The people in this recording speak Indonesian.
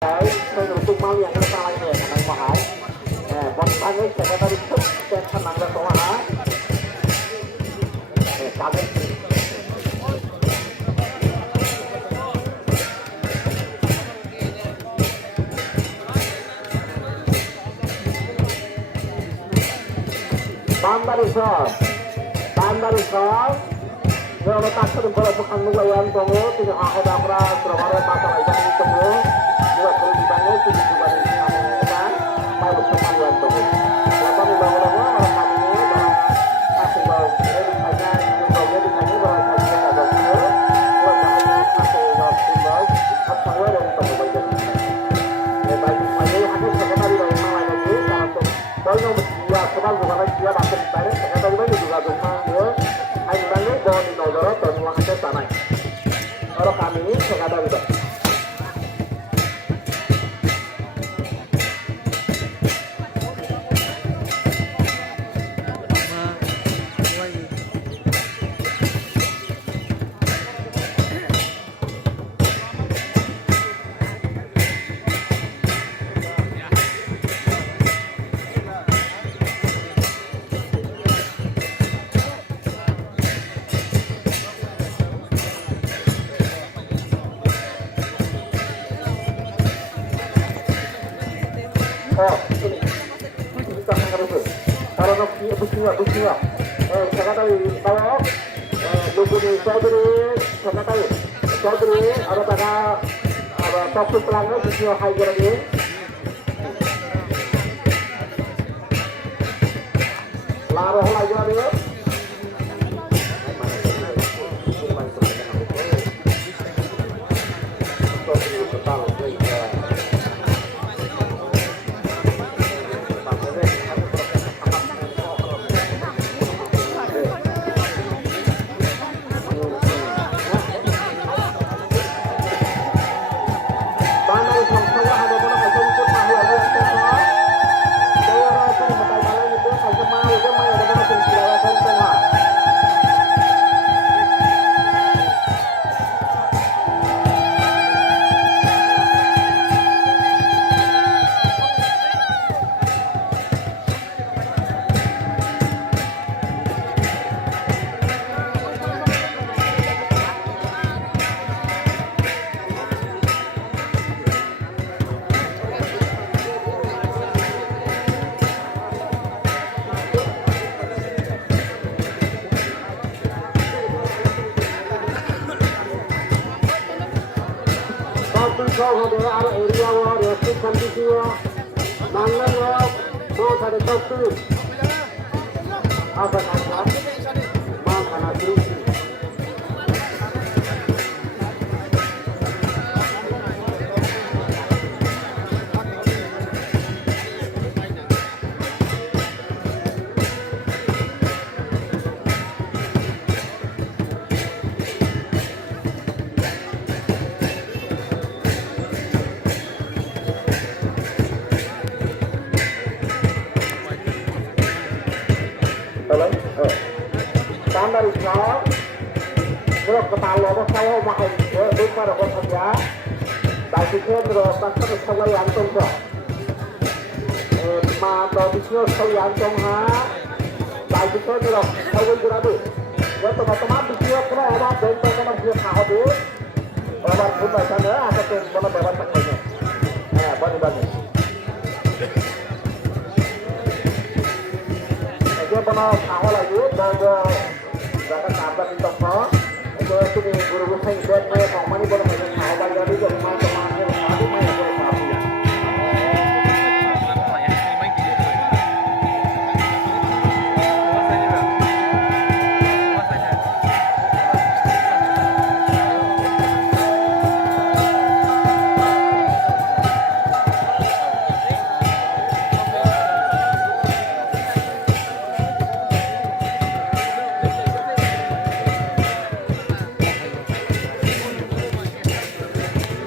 cái nội dung mau yang kita lain ya karena mahal. Bóng tay ấy sẽ ta đi thức trên khả năng ra số hả? Cá lên. Bandar kalau tak sedang bukan luayan tunggu, tidak ada apa terbaru masalah yang tunggu, juga perlu dibangun, juga dibangun, baru semua tunggu. Lepas dibangun orang kami ini, masih baru, hanya juga dengan baru saja ada dulu, bukan masih baru, apa dari tunggu bagian ini. Bagi saya hanya sekedar di bawah mana lagi, kalau dia sebab bukan dia dapat bayar, sekedar di bawah juga rumah dia. Ay nangay bon ni Nodoro to ni wakate sanay. Oro kami ni sekadar itu. Oh, ini kita akan terus. Kalau nak busiwa. Saya tahu kalau logo ni saya tahu ada pada topik pelanggan busiwa higher ni. Lalu lagi dia. Kalau ada area war, resmi kondisi war, mangan war, mau ada topik, apa nama? Makanan krisis. Bandar Islam, kalau kepala saya mahal, dia pada orang kerja, bagi saya terus pasal saya yang tunggu, mata bisnis saya yang tunggu, bagi saya terus saya beradu, ya teman-teman bisnis kalau ada bentuk teman dia kau orang pun macam mana, atau pun mana berapa taknya, bagi. Dia pernah awal lagi, dan bahkan sahabat di toko itu guru-guru saya buat saya mau mana boleh main awal jadi jadi mana